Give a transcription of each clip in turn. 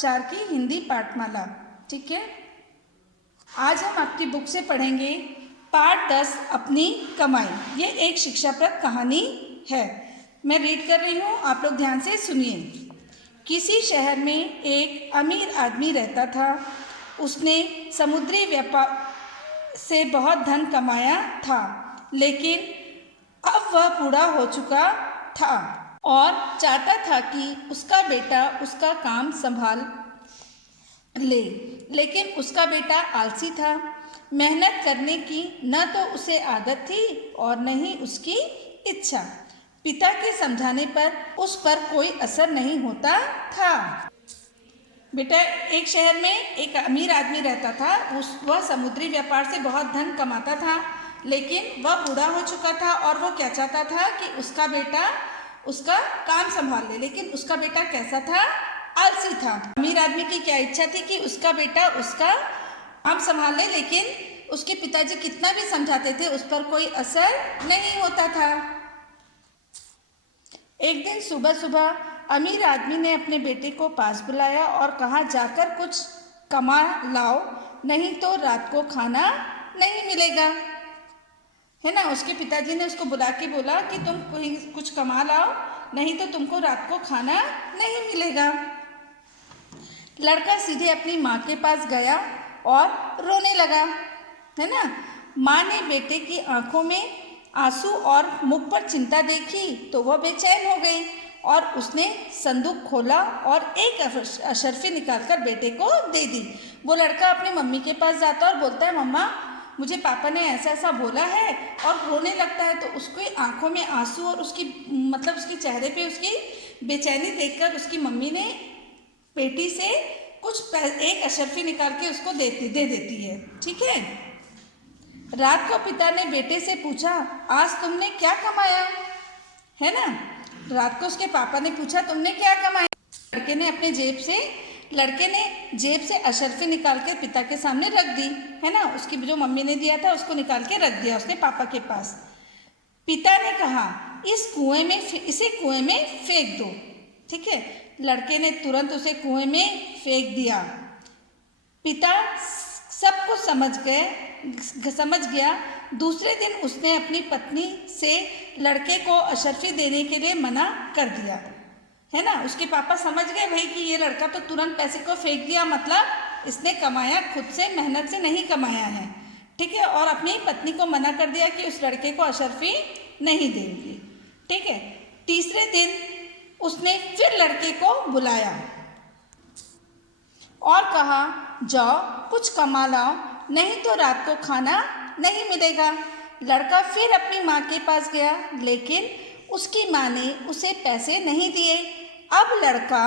4 की हिंदी पाठमाला। ठीक है, आज हम आपकी बुक से पढ़ेंगे पाठ 10 अपनी कमाई। ये एक शिक्षाप्रद कहानी है। मैं रीड कर रही हूँ, आप लोग ध्यान से सुनिए। किसी शहर में एक अमीर आदमी रहता था। उसने समुद्री व्यापार से बहुत धन कमाया था, लेकिन अब वह बूढ़ा हो चुका था और चाहता था कि उसका बेटा उसका काम संभाल ले। लेकिन उसका बेटा आलसी था। मेहनत करने की न तो उसे आदत थी और न ही उसकी इच्छा। पिता के समझाने पर उस पर कोई असर नहीं होता था। बेटा, एक शहर में एक अमीर आदमी रहता था। वह समुद्री व्यापार से बहुत धन कमाता था, लेकिन वह बूढ़ा हो चुका था और वो क्या चाहता था कि उसका बेटा उसका काम संभाल ले। लेकिन उसका बेटा कैसा था? आलसी था। अमीर आदमी की क्या इच्छा थी कि उसका बेटा उसका काम संभाल ले, लेकिन उसके पिताजी कितना भी समझाते थे उस पर कोई असर नहीं होता था। एक दिन सुबह सुबह अमीर आदमी ने अपने बेटे को पास बुलाया और कहा, जाकर कुछ कमा लाओ, नहीं तो रात को खाना नहीं मिलेगा। है ना, उसके पिताजी ने उसको बुला के बोला कि तुम कुछ कमा लाओ, नहीं तो तुमको रात को खाना नहीं मिलेगा। लड़का सीधे अपनी माँ के पास गया और रोने लगा। है ना, माँ ने बेटे की आंखों में आंसू और मुख पर चिंता देखी तो वह बेचैन हो गई और उसने संदूक खोला और एक अशर्फी निकालकर बेटे को दे दी। वो लड़का अपनी मम्मी के पास जाता और बोलता है, मम्मा मुझे पापा ने ऐसा ऐसा बोला है, और रोने लगता है। तो उसकी आंखों में आंसू और उसके चेहरे पे उसकी बेचैनी देखकर उसकी मम्मी ने पेटी से एक अशर्फी निकाल के उसको दे देती है। ठीक है, रात को पिता ने बेटे से पूछा, आज तुमने क्या कमाया? है ना, रात को उसके पापा ने पूछा, तुमने क्या कमाया? लड़के ने जेब से अशर्फी निकाल के पिता के सामने रख दी। है ना, उसकी जो मम्मी ने दिया था उसको निकाल के रख दिया उसने पापा के पास। पिता ने कहा, इसे कुएं में फेंक दो। ठीक है, लड़के ने तुरंत उसे कुएं में फेंक दिया। पिता सब कुछ समझ गया। दूसरे दिन उसने अपनी पत्नी से लड़के को अशर्फी देने के लिए मना कर दिया। है ना, उसके पापा समझ गए भाई कि ये लड़का तो तुरंत पैसे को फेंक दिया, मतलब इसने कमाया खुद से, मेहनत से नहीं कमाया है। ठीक है, और अपनी पत्नी को मना कर दिया कि उस लड़के को अशर्फी नहीं देंगी। ठीक है, तीसरे दिन उसने फिर लड़के को बुलाया और कहा, जाओ कुछ कमा लाओ, नहीं तो रात को खाना नहीं मिलेगा। लड़का फिर अपनी माँ के पास गया, लेकिन उसकी माँ ने उसे पैसे नहीं दिए। अब लड़का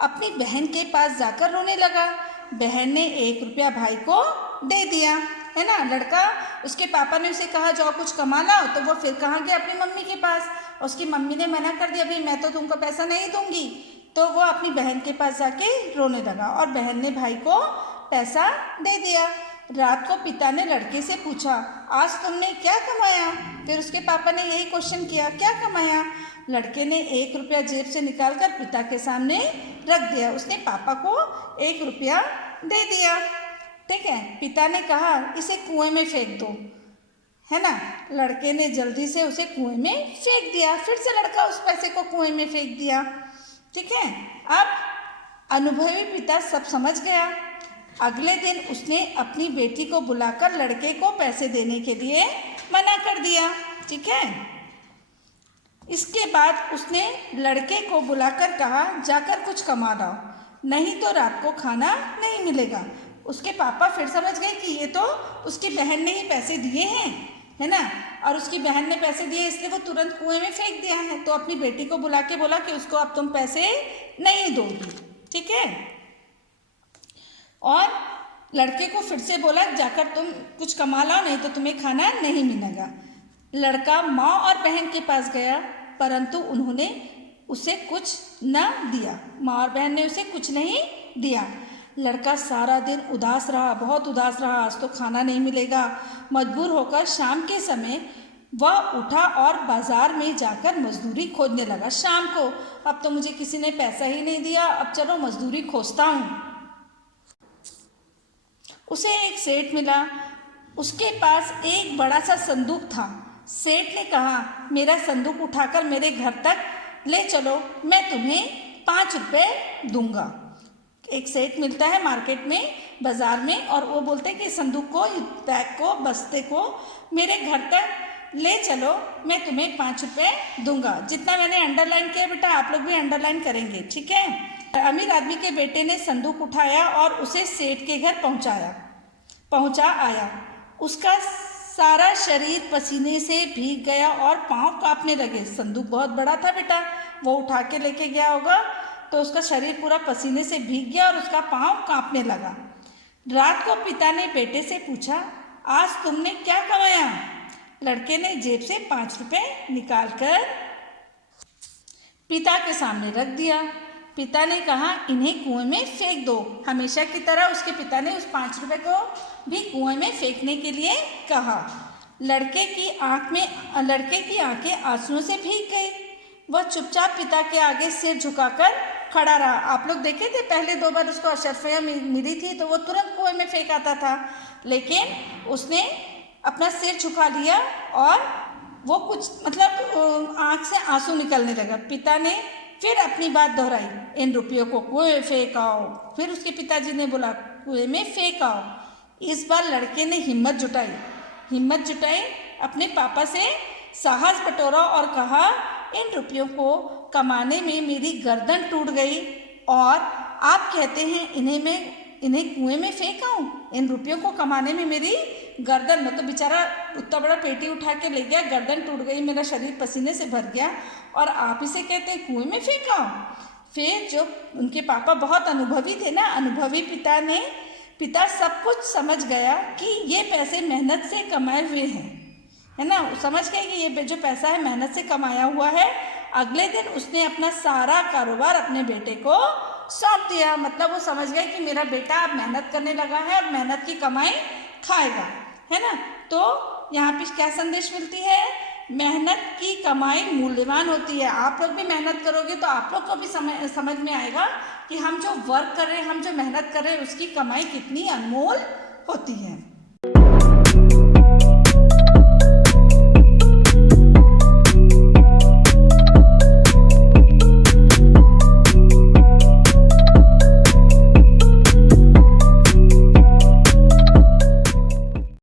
अपनी बहन के पास जाकर रोने लगा। बहन ने 1 रुपया भाई को दे दिया। है ना, लड़का, उसके पापा ने उसे कहा, जाओ कुछ कमा लाओ, तो वो फिर कहाँ गया? अपनी मम्मी के पास। उसकी मम्मी ने मना कर दिया, भाई मैं तो तुमको पैसा नहीं दूंगी। तो वो अपनी बहन के पास जाके रोने लगा और बहन ने भाई को पैसा दे दिया। रात को पिता ने लड़के से पूछा, आज तुमने क्या कमाया? फिर उसके पापा ने यही क्वेश्चन किया, क्या कमाया? लड़के ने 1 रुपया जेब से निकालकर पिता के सामने रख दिया। उसने पापा को 1 रुपया दे दिया। ठीक है, पिता ने कहा, इसे कुएं में फेंक दो। है ना, लड़के ने जल्दी से उसे कुएं में फेंक दिया। फिर से लड़का उस पैसे को कुएं में फेंक दिया। ठीक है, अब अनुभवी पिता सब समझ गया। अगले दिन उसने अपनी बेटी को बुलाकर लड़के को पैसे देने के लिए मना कर दिया। ठीक है, इसके बाद उसने लड़के को बुलाकर कहा, जाकर कुछ कमा लाओ, नहीं तो रात को खाना नहीं मिलेगा। उसके पापा फिर समझ गए कि ये तो उसकी बहन ने ही पैसे दिए हैं। है ना, और उसकी बहन ने पैसे दिए इसलिए वो तुरंत कुएं में फेंक दिया है। तो अपनी बेटी को बुला के बोला कि उसको अब तुम पैसे नहीं दोगी। ठीक है, और लड़के को फिर से बोला, जाकर तुम कुछ कमा लाओ, नहीं तो तुम्हें खाना नहीं मिलेगा। लड़का माँ और बहन के पास गया, परंतु उन्होंने उसे कुछ न दिया। माँ और बहन ने उसे कुछ नहीं दिया। लड़का सारा दिन उदास रहा, बहुत उदास रहा। आज तो खाना नहीं मिलेगा। मजबूर होकर शाम के समय वह उठा और बाजार में जाकर मजदूरी खोजने लगा। शाम को अब तो मुझे किसी ने पैसा ही नहीं दिया, अब चलो मजदूरी खोजता हूँ। उसे एक सेठ मिला, उसके पास एक बड़ा सा संदूक था। सेठ ने कहा, मेरा संदूक उठाकर मेरे घर तक ले चलो, मैं तुम्हें 5 रुपये दूंगा। एक सेठ मिलता है मार्केट में, बाज़ार में, और वो बोलते हैं कि संदूक को, बैग को, बस्ते को मेरे घर तक ले चलो, मैं तुम्हें 5 रुपये दूंगा। जितना मैंने अंडरलाइन किया बेटा, आप लोग भी अंडरलाइन करेंगे, ठीक है। अमीर आदमी के बेटे ने संदूक उठाया और उसे सेठ के घर पहुंचा आया। उसका सारा शरीर पसीने से भीग गया और पाँव कांपने लगे। संदूक बहुत बड़ा था बेटा, वो उठा के लेके गया होगा, तो उसका शरीर पूरा पसीने से भीग गया और उसका पाँव कांपने लगा। रात को पिता ने बेटे से पूछा, आज तुमने क्या कमाया? लड़के ने जेब से 5 रुपये निकालकर पिता के सामने रख दिया। पिता ने कहा, इन्हें कुएं में फेंक दो। हमेशा की तरह उसके पिता ने उस 5 रुपये को भी कुएं में फेंकने के लिए कहा। लड़के की आंखें आंसुओं से भीग गई। वह चुपचाप पिता के आगे सिर झुकाकर खड़ा रहा। आप लोग देखे थे, पहले 2 बार उसको अशरफिया मिली थी तो वो तुरंत कुएं में फेंक आता था, लेकिन उसने अपना सिर झुका लिया और वो कुछ मतलब आँख से आंसू निकलने लगा। पिता ने फिर अपनी बात दोहराई, इन रुपयों को कुएं फेंकाओ। फिर उसके पिताजी ने बोला, कुएं में फेंकाओ। इस बार लड़के ने हिम्मत जुटाई, अपने पापा से साहस बटोरा और कहा, इन रुपयों को कमाने में मेरी गर्दन टूट गई और आप कहते हैं इन्हें कुएं में फेंकाऊं? इन रुपयों को कमाने में मेरी गर्दन, मतलब बेचारा उतना बड़ा पेटी उठा के ले गया, गर्दन टूट गई, मेरा शरीर पसीने से भर गया और आप इसे कहते हैं कुएं में फेंकाओ। फिर जो उनके पापा बहुत अनुभवी थे ना, अनुभवी पिता सब कुछ समझ गया कि ये पैसे मेहनत से कमाए हुए हैं, है ना। समझ गए कि ये जो पैसा है मेहनत से कमाया हुआ है। अगले दिन उसने अपना सारा कारोबार अपने बेटे को सौंप दिया। मतलब वो समझ गए कि मेरा बेटा अब मेहनत करने लगा है, अब मेहनत की कमाई खाएगा, है ना। तो यहाँ पे क्या संदेश मिलती है? मेहनत की कमाई मूल्यवान होती है। आप लोग भी मेहनत करोगे तो आप लोग को भी समझ में आएगा कि हम जो वर्क कर रहे हैं, हम जो मेहनत कर रहे हैं, उसकी कमाई कितनी अनमोल होती है।